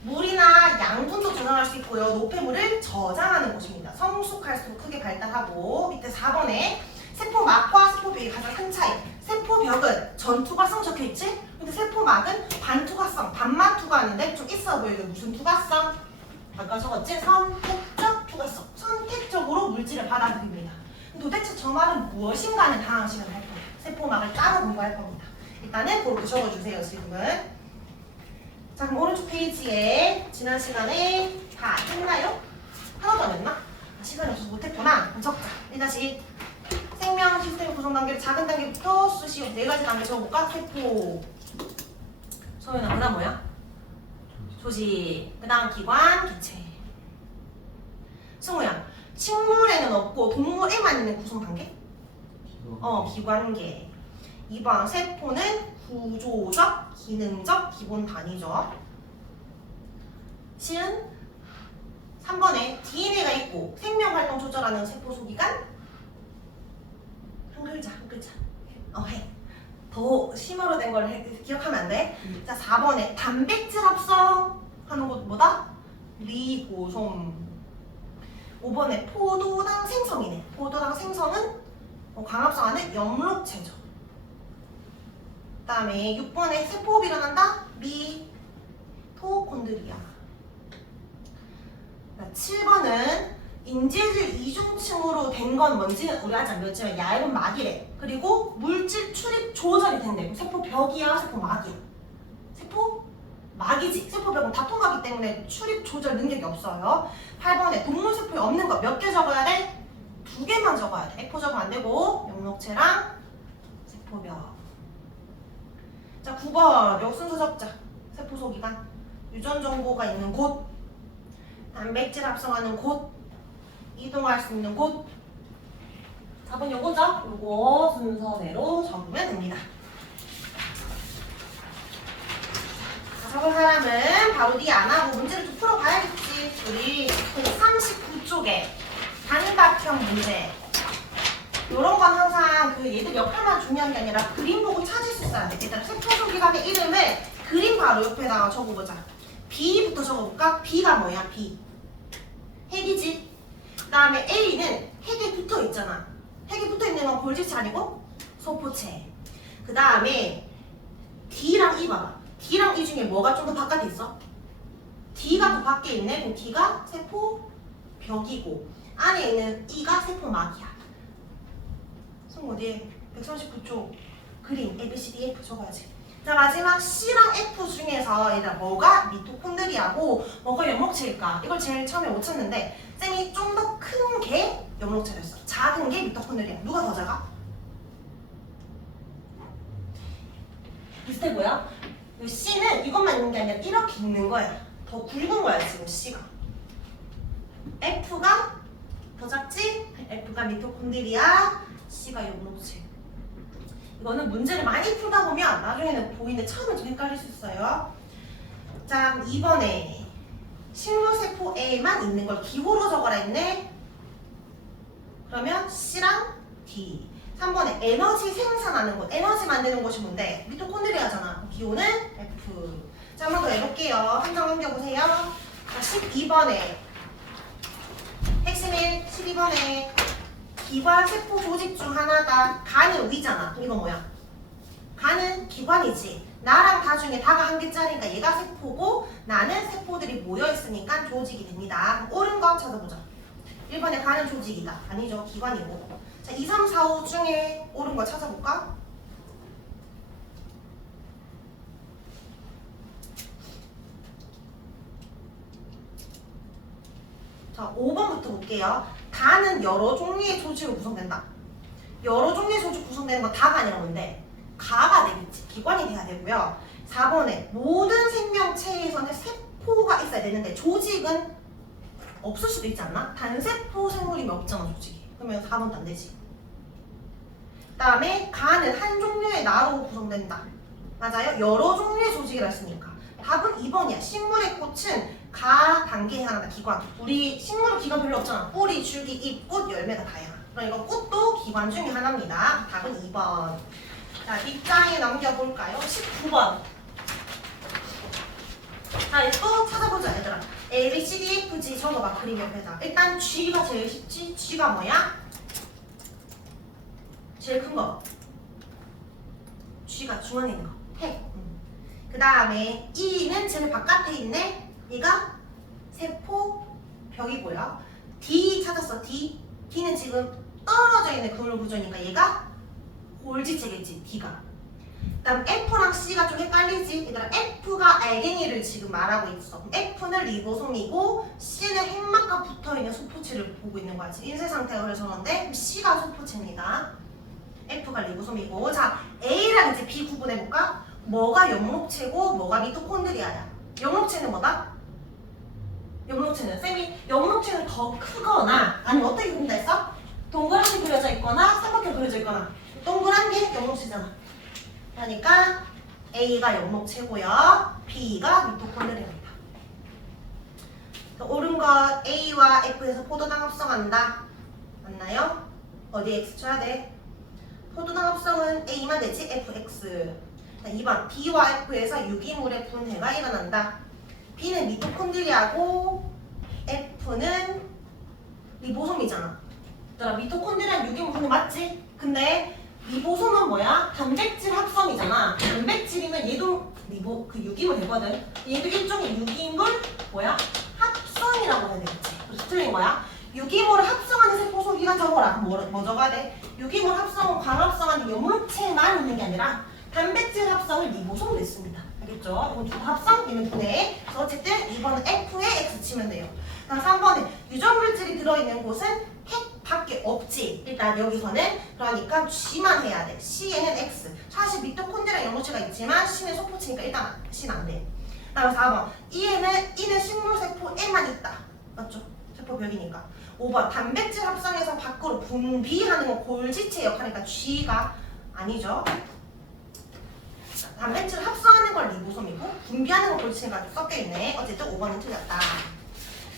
물이나 양분도 저장할 수 있고요. 노폐물을 저장하는 곳입니다. 성숙할수록 크게 발달하고 밑에 4번에 세포막과 세포벽이 가장 큰 차이. 세포벽은 전투과성 적혀있지? 근데 세포막은 반투과성, 반마투과인데 좀 있어 보이게 무슨 투과성? 아까 적었지? 선택적 투과성. 선택적으로 물질을 받아들입니다. 도대체 저 말은 무엇인가는 다음 시간에 할 거예요. 세포막을 따로 공부할 겁니다. 일단은 그렇게 적어주세요. 지금은. 자, 그럼 오른쪽 페이지에 지난 시간에 다 했나요? 하나도 안 했나? 시간이 없어서 못했구나. 그럼 적자. 다시 생명 시스템 구성 단계를 작은 단계부터 수시로 4가지 단계 적어볼까? 세포. 소연아, 그 다음 뭐야? 조직. 그 다음 기관, 기체. 승우야, 식물에는 없고 동물에만 있는 구성 단계? 기관계. 2번 세포는 구조적, 기능적 기본 단위죠. 시은 3번에 DNA가 있고 생명활동 조절하는 세포 소기관 한 글자. 해. 더 심화로 된 걸 기억하면 안 돼. 자, 4번에 단백질 합성하는 곳 뭐다? 리보솜. 5번에 포도당 생성이네. 포도당 생성은 광합성하는 염록체죠. 그 다음에 6번에 세포호흡이 일어난다? 미토콘드리아. 7번은 인지질 이중층으로 된 건 뭔지는 우리 아직 안 배웠지만 얇은 막이래. 그리고 물질 출입 조절이 된대. 세포벽이야? 세포막이야? 세포막이지. 세포벽은 다 통하기 때문에 출입 조절 능력이 없어요. 8번에 동물세포에 없는 거 몇 개 적어야 돼? 2개만 적어야 돼. 에코 적으면 안 되고 염록체랑 세포벽. 자, 9번 요 순서 적자. 세포 소기관. 유전 정보가 있는 곳. 단백질 합성하는 곳. 이동할 수 있는 곳. 4번 요거죠? 요거 순서대로 적으면 됩니다. 자, 적은 사람은 바로 니 안 하고 문제를 좀 풀어봐야겠지. 우리 39쪽에 단각형 문제. 요런 건 항상 얘들 역할만 중요한 게 아니라 그림 보고 찾을 수 있어야 돼. 일단 세포 소기관의 이름을 그림 바로 옆에다가 적어보자. B부터 적어볼까? B가 뭐야? B. 핵이지. 그 다음에 A는 핵에 붙어 있잖아. 핵에 붙어 있는 건 골지체 아니고 소포체. 그 다음에 D랑 E 봐봐. D랑 E 중에 뭐가 좀 더 바깥에 있어? D가 더 밖에 있네. 그럼 D가 세포벽이고 안에 있는 E가 세포막이야. 승우 어디에? 139쪽 그림 A, B, C, D, F 적어야지. 자 마지막 C랑 F 중에서 얘들아 뭐가 미토콘드리아고 뭐가 연목체일까? 이걸 제일 처음에 못 찾는데 쌤이 좀 더 큰 게 연목체였어. 작은 게 미토콘드리아. 누가 더 작아? 비슷해 보여? 이 C는 이것만 있는 게 아니라 이렇게 있는 거야. 더 굵은 거야 지금 C가. F가 더 작지? F가 미토콘드리아, C가 연목체. 이거는 문제를 많이 풀다 보면 나중에는 보이는데 처음엔 좀 헷갈릴 수 있어요. 자, 2번에 식물세포 A만 있는 걸 기호로 적어라 했네. 그러면 C랑 D. 3번에 에너지 생산하는 곳, 에너지 만드는 곳이 뭔데? 미토콘드리아잖아. 기호는 F. 자, 한 번 더 해볼게요. 한 장 넘겨보세요. 자, 12번에 핵심인 12번에 기관세포 조직 중 하나가 간이 위잖아. 이거 뭐야? 간은 기관이지. 나랑 다 중에 다가 한 개짜리니까 얘가 세포고 나는 세포들이 모여있으니까 조직이 됩니다. 옳은 거 찾아보자. 1번에 간은 조직이다. 아니죠. 기관이고. 자, 2, 3, 4, 5 중에 옳은 거 찾아볼까? 자, 5번부터 볼게요. 다는 여러 종류의 조직으로 구성된다. 여러 종류의 조직 구성되는 건 다가 아니라 뭔데? 가가 되겠지. 기관이 돼야 되고요. 4번에 모든 생명체에서는 세포가 있어야 되는데 조직은 없을 수도 있지 않나? 단세포 생물이면 없잖아 조직이. 그러면 4번도 안 되지. 그 다음에 가는 한 종류의 나로 구성된다. 맞아요? 여러 종류의 조직이라 했으니까. 답은 2번이야. 식물의 꽃은 가 단계에 해당한다. 기관. 우리 식물은 기관 별로 없잖아. 뿌리, 줄기, 잎, 꽃, 열매가 다야. 그럼 이거 꽃도 기관 중에 하나입니다. 답은 2번. 자, 뒷장에 넘겨볼까요? 19번. 자, 이제 또 찾아보자, 얘들아. A, B, C, D, F, G 적어봐. 그림 옆에다. 일단 G가 제일 쉽지. G가 뭐야? 제일 큰 거. G가 중앙에 있는 거. 핵. 그 다음에 E는 제일 바깥에 있네. 얘가 세포 벽이고요. D 찾았어. D. D는 지금 떨어져 있는 그물 구조니까 얘가 골지체겠지. D가. 그 다음 F랑 C가 좀 헷갈리지? 얘들아 F가 알갱이를 지금 말하고 있어. F는 리보솜이고 C는 핵막과 붙어있는 소포체를 보고 있는 거야. 지금 인쇄 상태가 그래서 그런데 C가 소포체입니다. F가 리보솜이고. 자, A랑 이제 B 구분해볼까? 뭐가 연목체고 뭐가 미토콘드리아야. 연목체는 뭐다? 연목체는 쌤이 연목체는 더 크거나 아니면 어떻게 그린다 했어? 동그랗게 그려져 있거나 삼각형 그려져 있거나 동그란 게 연목체잖아. 그러니까 A가 연목체고요. B가 미토콘드리아입니다. 옳은 거 A와 F에서 포도당 합성한다. 맞나요? 어디에 X 쳐야 돼? 포도당 합성은 A만 되지? FX. 2번 B와 F에서 유기물의 분해가 일어난다. B는 미토콘드리아고 F는 리보솜이잖아. 얘들아 미토콘드리아 유기물 분해 맞지? 근데 리보솜은 뭐야? 단백질 합성이잖아. 단백질이면 얘도 그 유기물 되거든. 얘도 일종의 유기물 뭐야? 합성이라고 해야 되겠지. 그래서 틀린 거야. 유기물을 합성하는 세포 소기관 적어라. 뭐 적어야 돼? 유기물 합성은 광합성하는 연물체만 있는 게 아니라 단백질 합성을 리보솜으로 했습니다. 알겠죠? 이건 두 합성, 얘는 분해. 그래서 어쨌든 2번은 F에 X 치면 돼요. 다음 3번은 유전물질이 들어있는 곳은 핵밖에 없지. 일단 여기서는 그러니까 G만 해야 돼. C에는 X. 사실 미토콘드리아 연모체가 있지만 C는 소포체니까 일단 C는 안 돼. 다음 4번 E는 식물세포에만 있다. 맞죠? 세포벽이니까. 5번 단백질 합성에서 밖으로 분비하는 건 골지체 역할이니까 G가 아니죠. 단백질 합성하는 걸 리보솜이고 분비하는 건 골지체가 섞여있네. 어쨌든 5번은 틀렸다.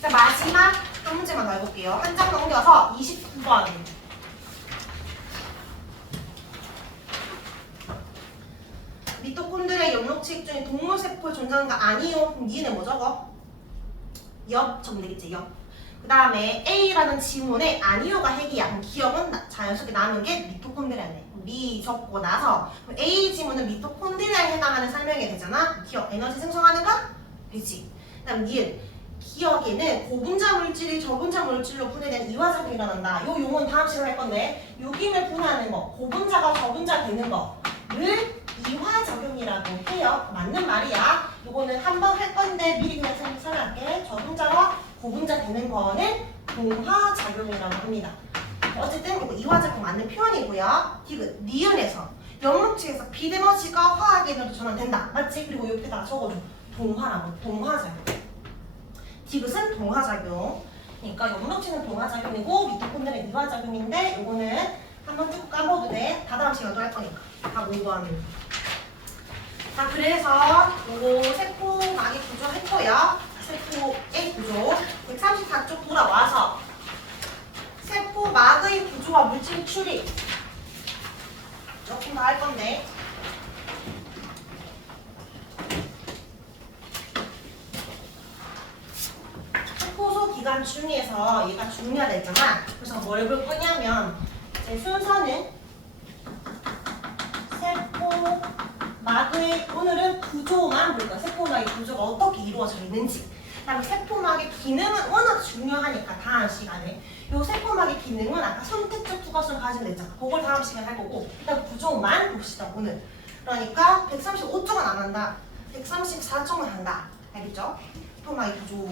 자, 마지막 한 문제만 더 해볼게요. 한 장 넘겨서 29번. 미토콘드리아 연목체 중에 동물세포에 존재하는 거 아니요. 그럼 니네 뭐 적어? 엽 적으면 되겠지. 엽. 그 다음에 A라는 지문에 아니요가 핵이야. 그럼 기억은 자연스럽게 나오는 게 미토콘드리아네. 미 적고 나서 A 지문은 미토콘드리아에 해당하는 설명이 되잖아. 기억 에너지 생성하는가? 되지. 그 다음 니은 기억에는 고분자 물질이 저분자 물질로 분해된 이화작용이 일어난다. 요 용어는 다음 시간에 할 건데 요김을 분해하는 거, 고분자가 저분자 되는 거를 이화작용이라고 해요. 맞는 말이야. 요거는 한번 할 건데 미리 그냥 설명할게. 저분자와 고분자 되는 거는 동화작용이라고 합니다. 어쨌든 이거 이화작용 맞는 표현이고요. 디귿, 니은에서 영록치에서 비대머지가 화학에너지 전환된다. 맞지? 그리고 옆에다가 적어줘. 동화라고. 동화작용. 디귿은 동화작용. 그러니까 영록치는 동화작용이고 미토콘드리아는 이화작용인데 요거는 한번 쭉 까먹어도 돼. 다 다음 시간에 또 할 거니까. 다 공부하면. 자, 그래서 요거 세포막의 구조 했고요. 세포의 구조 134쪽 돌아와서 세포막의 구조와 물질 추리 조금 더 할 건데 세포소 기관 중에서 얘가 중요하다잖아. 그래서 뭘 볼 거냐면 제 순서는 세포막의 오늘은 구조만 볼 거야. 세포막의 구조가 어떻게 이루어져 있는지. 그다음에 세포막의 기능은 워낙 중요하니까 다음 시간에 요 세포막의 기능은 아까 선택적 투과성을 가지고 냈잖아. 그걸 다음 시간에 할 거고 일단 구조만 봅시다 오늘. 그러니까 135쪽은 안 한다. 134쪽만 한다. 알겠죠? 세포막의 구조.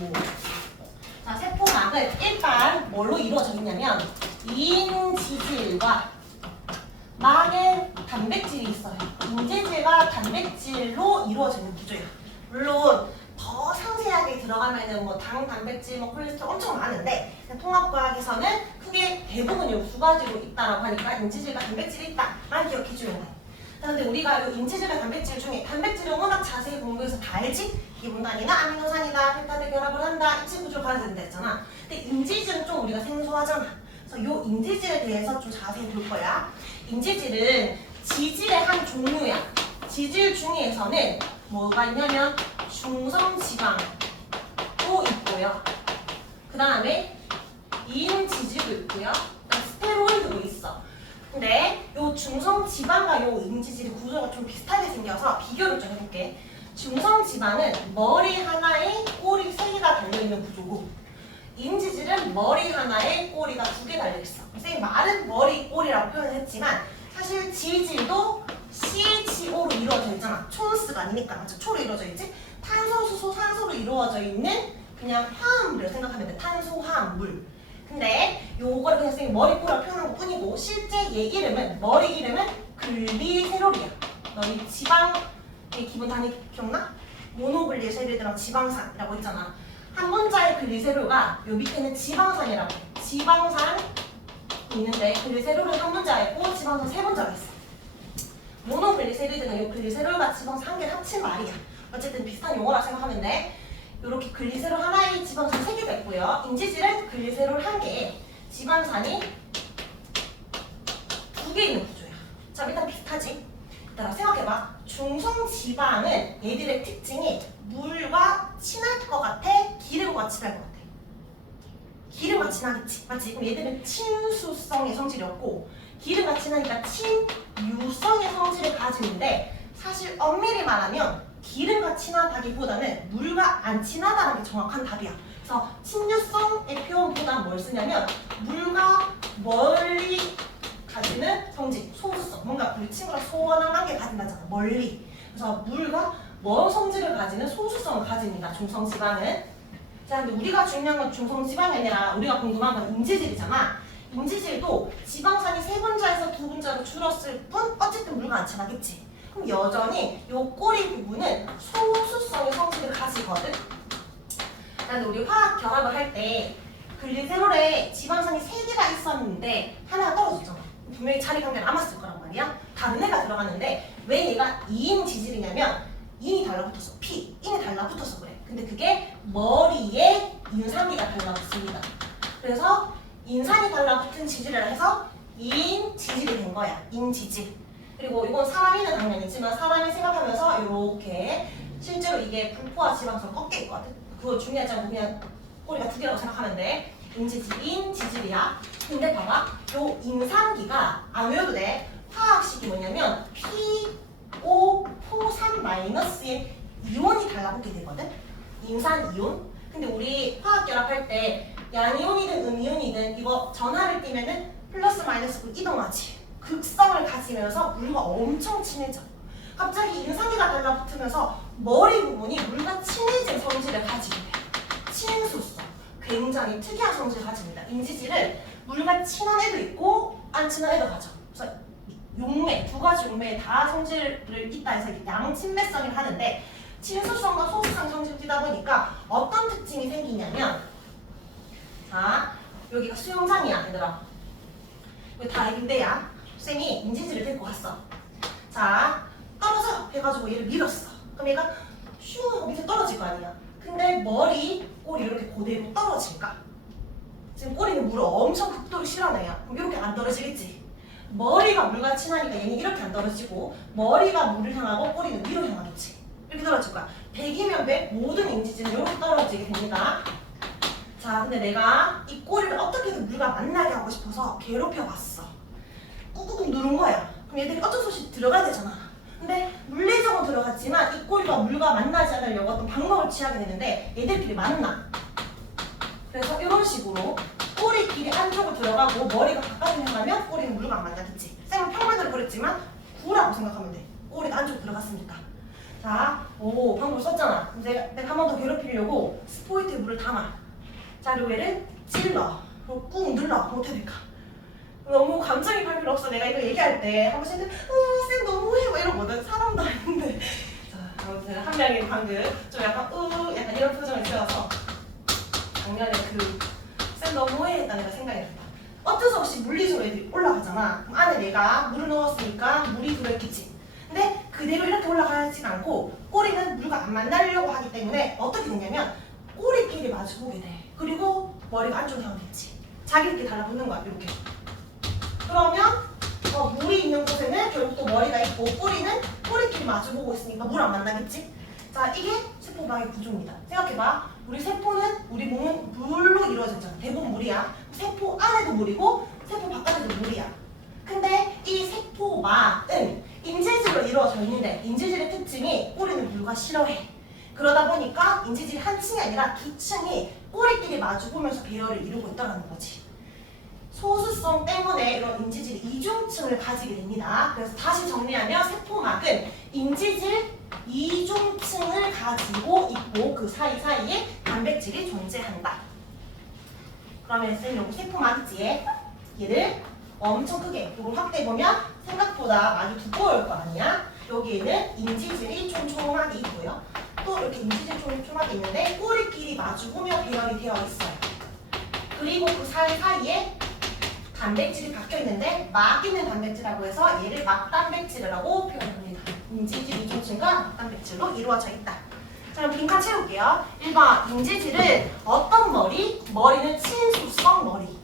자, 세포막은 일단 뭘로 이루어져 있냐면 인지질과 막에 단백질이 있어요. 인지질과 단백질로 이루어져 있는 구조야. 물론 더 상세하게 들어가면은 뭐 당, 단백질, 뭐 콜레스테롤 엄청 많은데 통합과학에서는 크게 대부분 요 두 가지로 있다라고 하니까 인지질과 단백질이 있다만 기억해 주면 돼. 그런데 우리가 이 인지질과 단백질 중에 단백질을 워낙 자세히 공부해서 다 알지? 기본 단위나 아미노산이다, 펩타이드 결합을 한다, 입체 구조를 가르쳐 준다 했잖아. 근데 인지질은 좀 우리가 생소하잖아. 그래서 요 인지질에 대해서 좀 자세히 볼 거야. 인지질은 지질의 한 종류야. 지질 중에서는 뭐가 있냐면 중성지방도 있고요. 그 다음에 인지질도 있고요. 스테로이드도 있어. 근데 요 중성지방과 요 인지질의 구조가 좀 비슷하게 생겨서 비교를 좀 해볼게. 중성지방은 머리 하나에 꼬리 3개가 달려있는 구조고 인지질은 머리 하나에 꼬리가 2개 달려있어. 선생님 말은 머리, 꼬리라고 표현했지만 사실 지질도 CHO로 이루어져 있잖아. 촌스가 아니니까. 맞죠? 초로 이루어져 있지? 탄소, 수소, 산소로 이루어져 있는 그냥 화합물이라고 생각하면 돼. 탄소, 화합물. 근데 요거를 그냥 선생님 머리, 꼬리라고 표현한 것 뿐이고 실제 얘 이름은 머리 이름은 글리세롤이야. 너희 지방의 기본 단위 기억나? 모노글리세리드랑 지방산이라고 했잖아. 한 문자의 글리세롤과 요 밑에는 지방산이라고 해. 지방산 있는데 글리세롤은 한 문자였고 지방산 3문자가 있어. 모노글리세리드는 요 글리세롤과 지방산 한 개를 합친 말이야. 어쨌든 비슷한 용어라 생각하면 돼. 이렇게 글리세롤 하나에 지방산 3개가 있고요. 인지질은 글리세롤 1개에 지방산이 2개 있는 구조야. 자, 일단 비슷하지? 일단 생각해봐. 중성지방은 얘들의 특징이 물과 친할 것 같아? 기름과 친할 것 같아? 기름과 친하겠지? 맞지? 그럼 얘들은 친수성의 성질이 없고 기름과 친하니까 친유성의 성질을 가지는데 사실 엄밀히 말하면 기름과 친하다기보다는 물과 안 친하다는 게 정확한 답이야. 그래서 친유성의 표현보다 뭘 쓰냐면 물과 멀리 가지는 성질, 소수성. 뭔가 우리 친구랑 소원한 관계 가진다잖아. 멀리. 그래서 물과 먼 성질을 가지는 소수성을 가집니다. 중성지방은. 자, 근데 우리가 중요한 건 중성지방이 아니라 우리가 궁금한 건 인지질이잖아. 인지질도 지방산이 3분자에서 2분자로 줄었을 뿐 어쨌든 물과 안 친하겠지. 그럼 여전히 요 꼬리 부분은 소수성의 성질을 가지거든. 근데 우리 화학 결합을 할 때 글리세롤에 지방산이 3개가 있었는데 하나가 떨어졌잖아. 분명히 자리 관계 남았을 거란 말이야. 다른 애가 들어갔는데 왜 얘가 2인 지질이냐면 인이 달라붙었어. P, 인이 달라붙어서 그래. 근데 그게 머리에 인산기가 달라붙습니다. 그래서 인산이 달라붙은 지질이라 해서 2인 지질이 된 거야. 인지질. 그리고 이건 사람이는 당연히지만 사람이 생각하면서 이렇게 실제로 이게 불포화 지방선 꺾여 있거든. 그거 중요하지 않고 그냥 꼬리가 2개라고 생각하면 돼. 인지질인 지질이야. 근데 봐봐. 요 인산기가 안 외워도 돼. 화학식이 뭐냐면 PO43-의 이온이 달라붙게 되거든. 인산 이온. 근데 우리 화학 결합할 때 양이온이든 음이온이든 이거 전하를 띠면은 플러스 마이너스로 이동하지. 극성을 가지면서 물과 엄청 친해져. 갑자기 인산기가 달라붙으면서 머리 부분이 물과 친해진 성질을 가지게 돼. 친수성. 굉장히 특이한 성질을 가집니다. 인지질은 물과 친한 애도 있고 안 친한 애도 가져. 그래서 용매, 두 가지 용매에 다 성질을 있다 해서 양친매성을 하는데 친수성과 소수성 성질을 띠다 보니까 어떤 특징이 생기냐면 자, 여기가 수영장이야 얘들아. 여기 다 애긴데야. 쌤이 인지질을 데리고 갔어. 자, 떨어져 해가지고 얘를 밀었어. 그럼 얘가 슈 하고 밑에 떨어질 거 아니야. 근데 머리, 꼬리 이렇게 그대로 떨어질까? 지금 꼬리는 물을 엄청 극도로 싫어하네요. 그럼 이렇게 안 떨어지겠지? 머리가 물과 친하니까 얘는 이렇게 안 떨어지고 머리가 물을 향하고 꼬리는 위로 향하겠지. 이렇게 떨어질 거야. 100이면 100 모든 인지질은 이렇게 떨어지게 됩니다. 자, 근데 내가 이 꼬리를 어떻게든 물과 만나게 하고 싶어서 괴롭혀봤어. 꾹꾹꾹 누른 거야. 그럼 얘들이 어쩔 수 없이 들어가야 되잖아. 근데 물리적으로 들어갔지만 이 꼬리가 물과 만나지 않으려고 어떤 방법을 취하게 되는데 얘들끼리 만나. 그래서 이런 식으로 꼬리끼리 안쪽으로 들어가고 머리가 바깥으로 향하면 꼬리는 물과 안 만나겠지. 쌤은 평면으로 그렸지만 구라고 생각하면 돼. 꼬리가 안쪽으로 들어갔으니까. 자, 오 방법 썼잖아. 내가 한 번 더 괴롭히려고 스포이트에 물을 담아. 자, 그리고 얘를 찔러. 그리고 꾹 눌러. 어떻게 될까? 너무 감정이입할 필요 없어. 내가 이거 얘기할 때 한 번씩 쌤 너무해 막 이러거든. 사람도 아닌데. 자, 아무튼 한 명이 방금 좀 약간 약간 이런 표정을 지어서 작년에 쌤 너무해 했다 내가 생각이 났다. 어쩔 수 없이 물리적으로 애들이 올라가잖아. 그럼 안에 내가 물을 넣었으니까 물이 들어있겠지. 근데 그대로 이렇게 올라가지가 않고 꼬리는 물과 안 만나려고 하기 때문에 어떻게 되냐면 꼬리끼리 마주보게 돼. 그리고 머리가 안쪽으로 향하겠지. 자기들끼리 달라붙는 거야 이렇게. 그러면 물이 있는 곳에는 결국 또 머리가 있고 꼬리는 꼬리끼리 마주보고 있으니까 물 안 만나겠지? 자, 이게 세포막의 구조입니다. 생각해봐. 우리 세포는 우리 몸은 물로 이루어졌잖아. 대부분 물이야. 세포 안에도 물이고 세포 바깥에도 물이야. 근데 이 세포막은 인지질로 이루어져 있는데 인지질의 특징이 꼬리는 물과 싫어해. 그러다 보니까 인지질이 한 층이 아니라 두 층이 꼬리끼리 마주보면서 배열을 이루고 있다는 거지. 소수성 때문에 이런 인지질이 이중층을 가지게 됩니다. 그래서 다시 정리하면 세포막은 인지질 이중층을 가지고 있고 그 사이사이에 단백질이 존재한다. 그러면 쌤 여기 세포막이지. 얘를 엄청 크게 요걸 확대해보면 생각보다 많이 두꺼울 거 아니야? 여기에는 인지질이 촘촘하게 있고요. 또 이렇게 인지질이 촘촘하게 있는데 꼬리끼리 마주보며 배열이 되어 있어요. 그리고 그 사이사이에 단백질이 박혀 있는데 막 있는 단백질이라고 해서 얘를 막단백질이라고 표현합니다. 인지질 이중층과 막단백질로 이루어져 있다. 자, 그럼 빈칸 채울게요. 1번 인지질은 어떤 머리? 머리는 친수성 머리.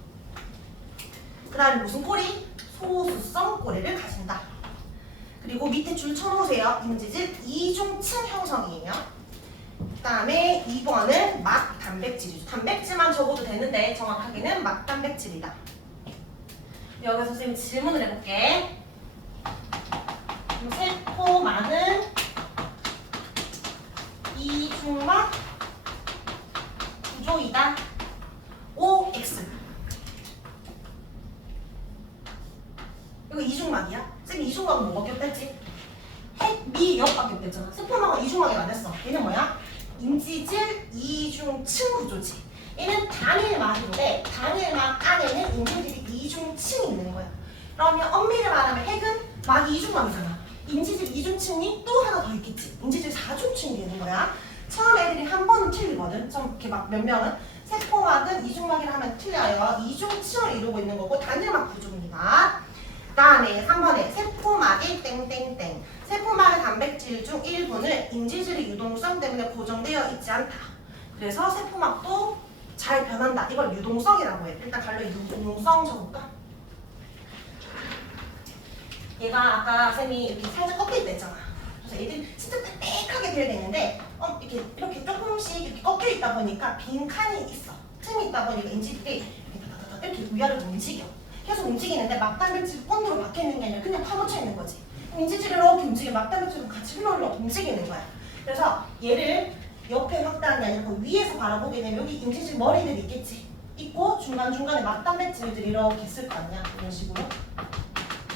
그 다음에 무슨 꼬리? 소수성 꼬리를 가진다. 그리고 밑에 줄 쳐놓으세요. 인지질 이중층 형성이에요. 그 다음에 2번은 막단백질이죠. 단백질만 적어도 되는데 정확하게는 막단백질이다. 여기서 선생님이 질문을 해볼게. 세포막은 이중막 구조이다. OX. 이거 이중막이야? 쌤이 이중막은 뭐밖에 없댔지? 핵, 미, 역밖에 없댔잖아. 세포막은 이중막이 안 됐어. 얘는 뭐야? 인지질 이중층 구조지. 얘는 단일막인데 단일막 안에는 인지질이 이중층이 있는 거야. 그러면 엄밀히 말하면 핵은 막이 이중막이잖아. 인지질 이중층이 또 하나 더 있겠지. 인지질 4중층이 되는 거야. 처음 애들이 한 번은 틀리거든. 좀 이렇게 막 몇 명은 세포막은 이중막이라 하면 틀려요. 이중층을 이루고 있는 거고 단일막 구조입니다. 그 다음에 3번에 세포막의 땡땡땡. 세포막의 단백질 중 일부는 인지질의 유동성 때문에 고정되어 있지 않다. 그래서 세포막도 잘 변한다. 이걸 유동성이라고 해. 일단 갈로 유동성 적어볼까? 얘가 아까 쌤이 이렇게 살짝 꺾일 때 했잖아. 그래서 얘들이 진짜 빽빽하게 되어 있는데 이렇게 조금씩 이렇게 꺾여 있다 보니까 빈칸이 있어. 틈이 있다 보니까 인지들이 이렇게 위아래로 움직여. 계속 움직이는데 막단백질 꽁으로 박혀 있는 게 아니라 그냥 파묻혀 있는 거지. 인지질이 이렇게 움직이면 막단백질도 같이 흘러 움직이는 거야. 그래서 얘를 옆에 확대한 게 아니라 그 위에서 바라보게 되면 여기 임시질 머리들이 있겠지. 있고 중간중간에 막단백질들이 이렇게 있을 거 아니야. 이런 식으로.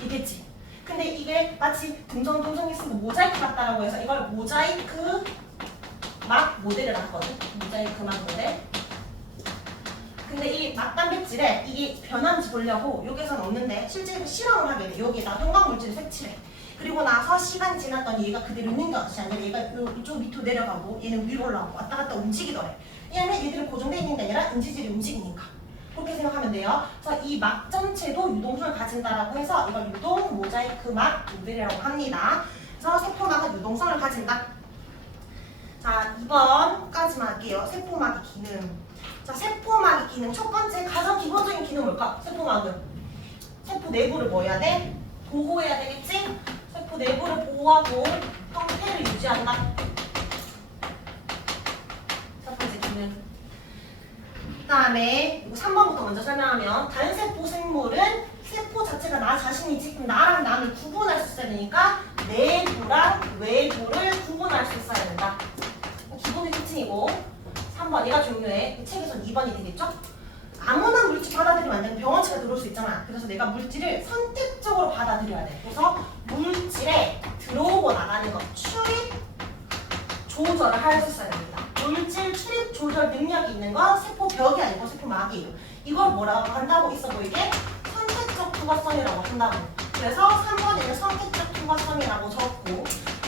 있겠지. 근데 이게 마치 둥성둥성 있으면 모자이크 같다라고 해서 이걸 모자이크 막 모델을 하거든. 모자이크 막 모델. 근데 이 막단백질에 이게 변하는지 보려고 여기서는 없는데 실제로 실험을 하게 돼. 여기에다 형광물질을 색칠해. 그리고 나서 시간이 지났더니 얘가 그대로 있는 것이 아니라 얘가 이쪽 밑으로 내려가고 얘는 위로 올라오고 왔다 갔다 움직이더래. 왜냐면 얘들은 고정되어 있는 게 아니라 인지질이 움직이니까. 그렇게 생각하면 돼요. 그래서 이 막 전체도 유동성을 가진다라고 해서 이걸 유동 모자이크 막 모델이라고 합니다. 그래서 세포막은 유동성을 가진다. 자, 2번까지만 할게요. 세포막의 기능. 자, 세포막의 기능. 첫 번째 가장 기본적인 기능은 뭘까? 세포막은 세포 내부를 뭐 해야 돼? 보호해야 되겠지? 세포 내부를 보호하고 형태를 유지한다. 첫 번째 기능. 그 다음에 3번부터 먼저 설명하면 단세포 생물은 세포 자체가 나 자신이지. 그럼 나랑 남을 구분할 수 있어야 되니까 내부랑 외부를 구분할 수 있어야 된다. 기본의 특징이고 3번 얘가 중요해. 책에서 2번이 되겠죠? 아무나 물질 받아들이면 안 되는 병원체가 들어올 수 있잖아. 그래서 내가 물질을 선택적으로 받아들여야 돼. 그래서 물질에 들어오고 나가는 것, 출입 조절을 할 수 있어야 됩니다. 물질 출입 조절 능력이 있는 건 세포벽이 아니고 세포막이에요. 이걸 뭐라고 한다고 있어 보이게? 선택적 투과성이라고 한다고. 그래서 3번에는 선택적 투과성이라고 적고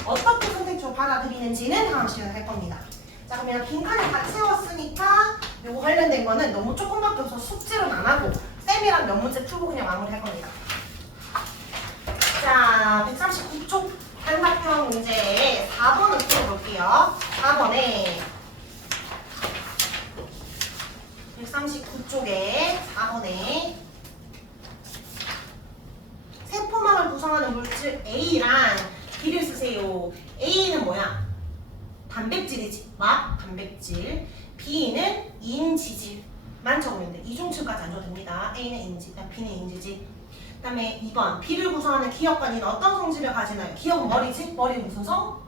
어떻게 선택적으로 받아들이는지는 다음 시간에 할 겁니다. 자, 그러면 빈칸을 다 채웠으니까 요거 관련된 거는 너무 조금밖에 없어서 숙제로는 안 하고 쌤이랑 몇 문제 풀고 그냥 마무리할 겁니다. 자, 139쪽 단답형 문제 4번을 풀어볼게요. 4번에 139쪽에 4번에 세포막을 구성하는 물질 A랑 B를 쓰세요. A는 뭐야? 단백질이지. 막 단백질. B는 인지질만 적으면 돼. 이중층까지 안 줘도 됩니다. A는 인지, B는 인지질. 그 다음에 2번 B를 구성하는 기억관이는 어떤 성질을 가지나요? 기억은 머리지? 머리 무슨 성?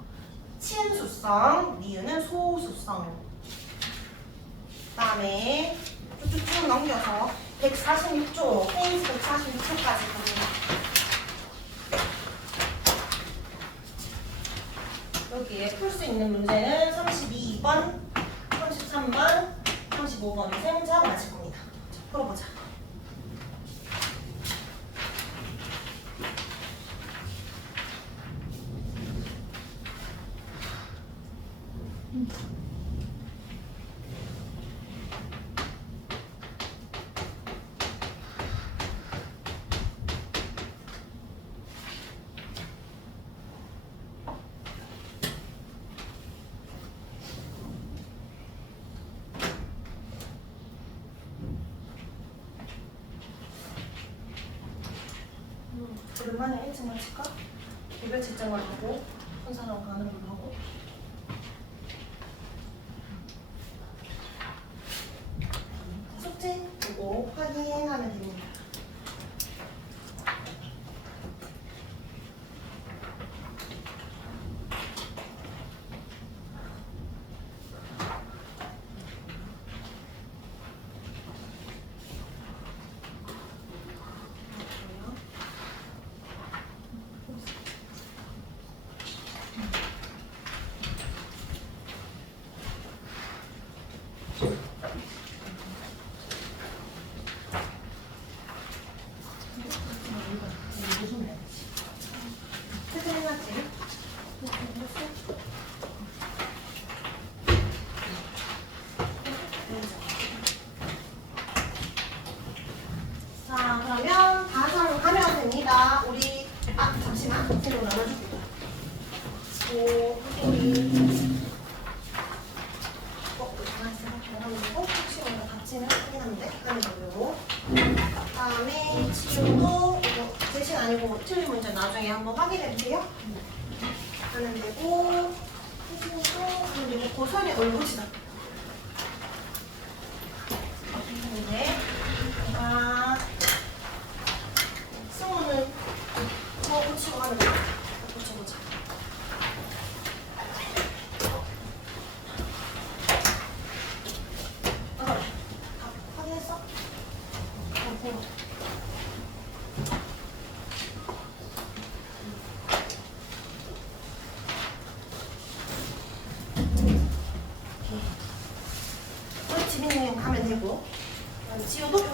친수성. 미유는 소수성. 그 다음에 쭉쭉 넘겨서 146쪽, 페이지 146쪽까지 갑니다. 여기에 풀 수 있는 문제는 32번, 33번, 35번 세 문제 하고 마칠 겁니다. 자, 풀어보자. 오랜만에 1층만 칠까? 개별 채점을 하고 혼사라고 가는 걸로 하고 숙제 보고 확인하면 됩니다. 자, 그러면 다음 가면 됩니다. 우리 잠시만 선생님 나눠줄게요. 혹시 뭔가 같이는 확인하는데 하면 되고 다음에 치료도 이거 대신 아니고 틀린 문제 나중에 한번 확인해주세요. 하면 되고 치료도 하면 되고 고선이 얼굴이다. 근데 제가 승우는 고치고 하는 거 고쳐보자.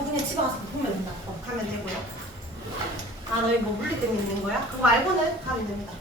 나중에 집에 가서 보면 된다. 가면 되고요. 아 너희 뭐 물리 때문에 있는 거야? 그거 말고는 가면 됩니다.